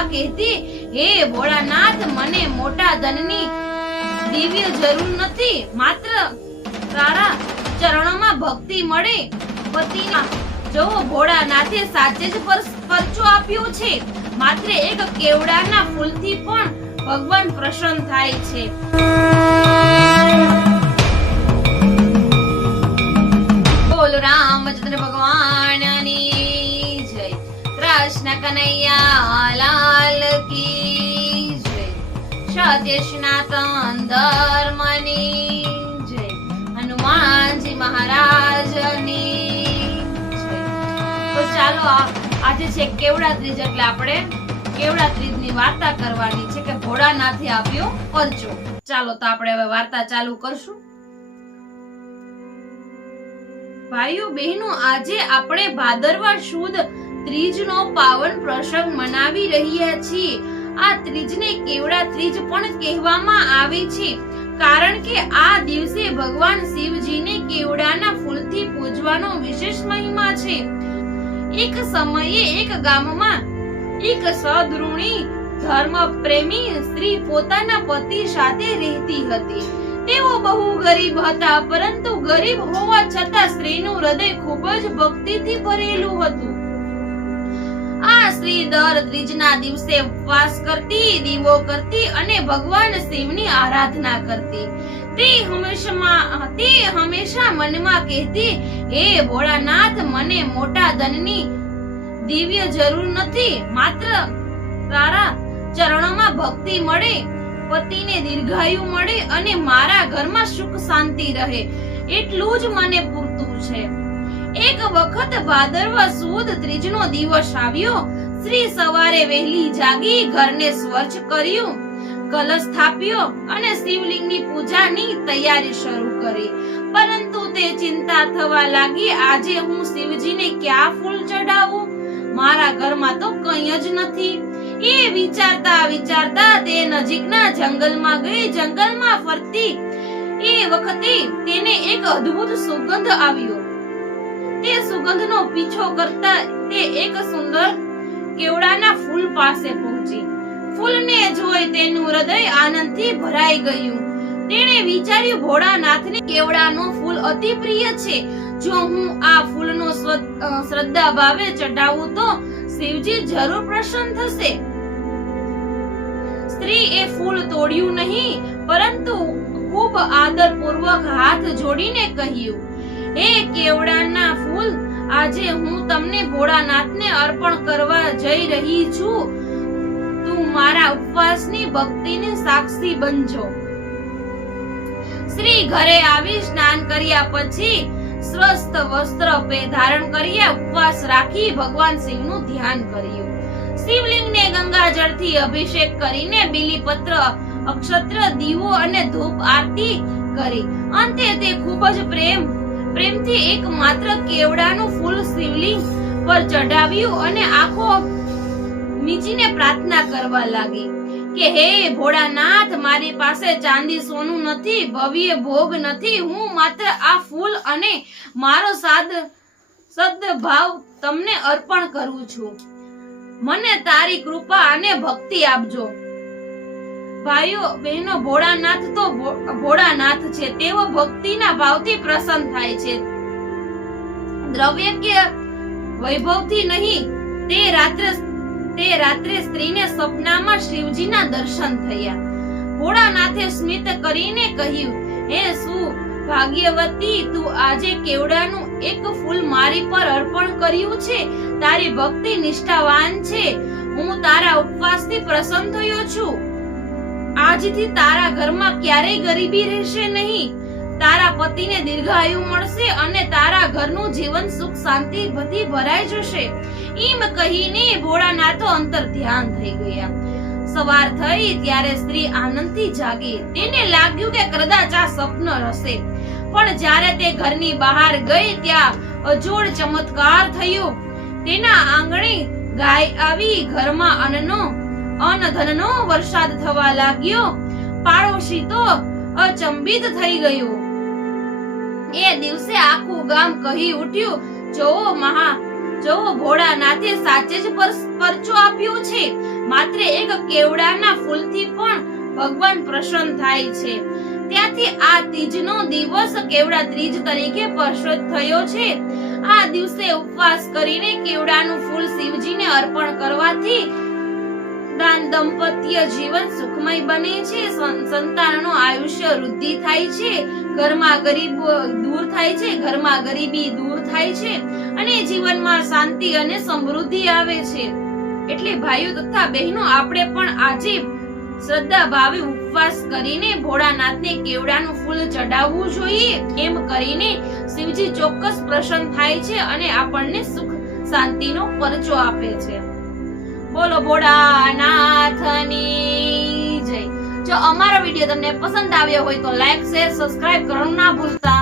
મનમાં કહેતી, હે ભોળાનાથ, મને મોટા ધનની દિવ્ય જરૂર નથી, માત્ર તારા ચરણોમાં ભક્તિ મળે. પતિના જો ભોળાનાથે સાચે જ પરચો આપ્યો છે. માત્ર એક કેવડાના ફૂલથી પણ ભગવાન પ્રસન્ન થાય છે. બોલ રામચંદ્ર ભગવાનની જય. કૃષ્ણ કનૈયા લાલ કી જય. સત્ય સનાતન ધર્મની જય. હનુમાનજી મહારાજની જય. તો ચાલો આજે છે કેવડા ત્રીજ, એટલે આપણે કેવડા ત્રીજની વાર્તા કરવાની છે કે ભોળાનાથે આપ્યો પરચો. ચાલો તો આપણે હવે વાર્તા ચાલુ કરશું. ભાઈઓ બહેનો, આજે આપણે ભાદરવા સુદ ત્રીજનો પાવન પ્રસંગ મનાવી રહ્યા છીએ. આ ત્રીજને કેવડા ત્રીજ પણ કહેવામાં આવે છે, કારણ કે આ દિવસે ભગવાન શિવજીને કેવડાના ફૂલથી પૂજવાનો વિશેષ મહિમા છે. એક સમયે એક ગામમાં એક સદૃણી ધર્મ પ્રેમી સ્ત્રી પોતાના પતિ સાથે રહેતી હતી. તેઓ બહુ ગરીબ હતા, પરંતુ ગરીબ હોવા છતાં સ્ત્રીનું હૃદય ખૂબ જ ભક્તિથી ભરેલું હતું. આ સ્ત્રી દર ત્રીજના દિવસે ઉપવાસ કરતી, દીવો કરતી અને ભગવાન શિવની આરાધના કરતી. તે હંમેશા મનમાં કહેતી, હે ભોળાનાથ, મને મોટા ધનની દિવ્ય જરૂર નથી, માત્ર તારા ચરણોમાં ભક્તિ મળે, પતિને દીર્ઘાયુ મળે અને મારા ઘરમાં સુખ શાંતિ રહે, એટલું જ મને પૂરતું છે. એક વખત ભાદરવા સુદ ત્રીજનો દિવસ આવ્યો. સ્ત્રી સવારે વહેલી જાગી, ઘરને સ્વચ્છ કર્યું, કલશ સ્થાપ્યો અને શિવલિંગની પૂજાની તૈયારી શરૂ કરી. પરંતુ તે ચિંતા થવા લાગી, આજે હું શિવજીને ક્યાં ફૂલ ચડાવું? મારા ઘરમાં તો કંઈ જ નથી. એ વિચારતા વિચારતા તે નજીકના જંગલમાં ગઈ. જંગલમાં ફરતી એ વખતે તેને એક અદ્ભુત સુગંધ આવ્યો. તે સુગંધનો પીછો કરતા તે એક સુંદર કેવડાના ફૂલ પાસે પહોંચી. ફૂલને જોઈ તેનું હૃદય આનંદથી ભરાઈ ગયું. તેણે વિચાર્યું, ભોળાનાથને કેવડાનું ફૂલ અતિ પ્રિય છે. જો હું આ ફૂલનો શ્રદ્ધા ભાવે ચઢાવું તો શિવજી જરૂર પ્રસન્ન થશે. સ્ત્રી એ ફૂલ તોડ્યું નહીં, પરંતુ ખૂબ આદરપૂર્વક હાથ જોડીને કહ્યું, હે કેવડાના ફૂલ, આજે હું તમને ભોળાનાથને અર્પણ કરવા જઈ રહી છું. તું મારા ઉપવાસની ભક્તિની સાક્ષી બનજો. શ્રી ઘરે આવી સ્નાન કર્યા પછી સ્વસ્થ વસ્ત્ર ધારણ કર્યા, ઉપવાસ રાખી ભગવાન શિવનું ધ્યાન કર્યું. શિવલિંગને ગંગાજળથી અભિષેક કરીને બીલીપત્ર, અક્ષત્ર, દીવો અને ધૂપ આરતી કરી. અંતે તે ખૂબ જ પ્રેમથી એક માત્ર કેવડાનું ફૂલ શિવલિંગ પર ચઢાવ્યું અને આંખો મીચીને પ્રાર્થના કરવા લાગી કે હે ભોળાનાથ, મારી પાસે ચાંદી સોનું નથી, ભવ્ય ભોગ નથી. હું માત્ર આ ફૂલ અને મારો સદભાવ તમને અર્પણ કરું છું. મને તારી કૃપા અને ભક્તિ આપજો. ભાઈઓ બહેનો, ભોળાનાથ તો ભોળાનાથ છે. તેઓ ભક્તિના ભાવથી પ્રસન્ન થાય છે, દ્રવ્ય કે વૈભવથી નહીં. તે રાત્રે સ્ત્રીને સપનામાં શિવજીના દર્શન થયા. ભોળાનાથે સ્મિત કરીને કહ્યું, હે ભાગ્યવતી, તું આજે કેવડાનું એક ફૂલ મારી પર અર્પણ કર્યું છે. તારી ભક્તિ નિષ્ઠાવાન છે. હું તારા ઉપવાસથી પ્રસન્ન થયો છું. આજથી તારા ઘરમાં ક્યારેય ગરીબી રહેશે નહીં. તારા પતિને દીર્ઘાયુ મળશે અને તારા ઘરનું જીવન સુખ શાંતિથી ભરાઈ જશે. એમ કહીને ભોળાનાથો અંતર ધ્યાન થઈ ગયા. સવાર થઈ ત્યારે સ્ત્રી આનંદથી જાગી. તેને લાગ્યું કે કદાચ આ સ્વપ્ન હશે, પણ જ્યારે તે ઘરની બહાર ગઈ ત્યાં અજોડ ચમત્કાર થયો. તેના આંગણે ગાય આવી. ઘરમાં અન્નધનનો વરસાદ થવા લાગ્યો. પાડોશી તો અચંબિત થઈ ગયું. એ દિવસે આખું ગામ કહી ઉઠ્યું, જો ભોળાનાથે સાચે જ પરચો આપ્યો છે. માત્ર દિવસે એક કેવડાના ફૂલથી પણ ભગવાન પ્રસન્ન થાય છે. ત્યાંથી આ તીજનો દિવસ કેવડા ત્રીજ તરીકે પ્રસિદ્ધ થયો છે. આ દિવસે ઉપવાસ કરીને કેવડાનું ફૂલ શિવજીને અર્પણ કરવાથી દાંપત્ય જીવન સુખમય બને છે, સંતાનનો આયુષ્ય વૃદ્ધિ થાય છે, ઘરમાં ગરીબી દૂર થાય છે અને જીવનમાં શાંતિ અને સમૃદ્ધિ આવે છે. એટલે ભાઈઓ તથા બહેનો, આપણે પણ આજે શ્રદ્ધા ભાવે ઉપવાસ કરીને ભોળાનાથને કેવડાનું ફૂલ ચડાવવું જોઈએ. એમ કરીને શિવજી ચોક્કસ પ્રસન્ન થાય છે અને આપણને સુખ શાંતિનો પરચો આપે છે. બોલો ભોળાનાથની જય. જો અમારો વિડીયો તમને પસંદ આવ્યો હોય તો લાઈક, શેર, સબસ્ક્રાઇબ કરવાનું ના ભૂલતા.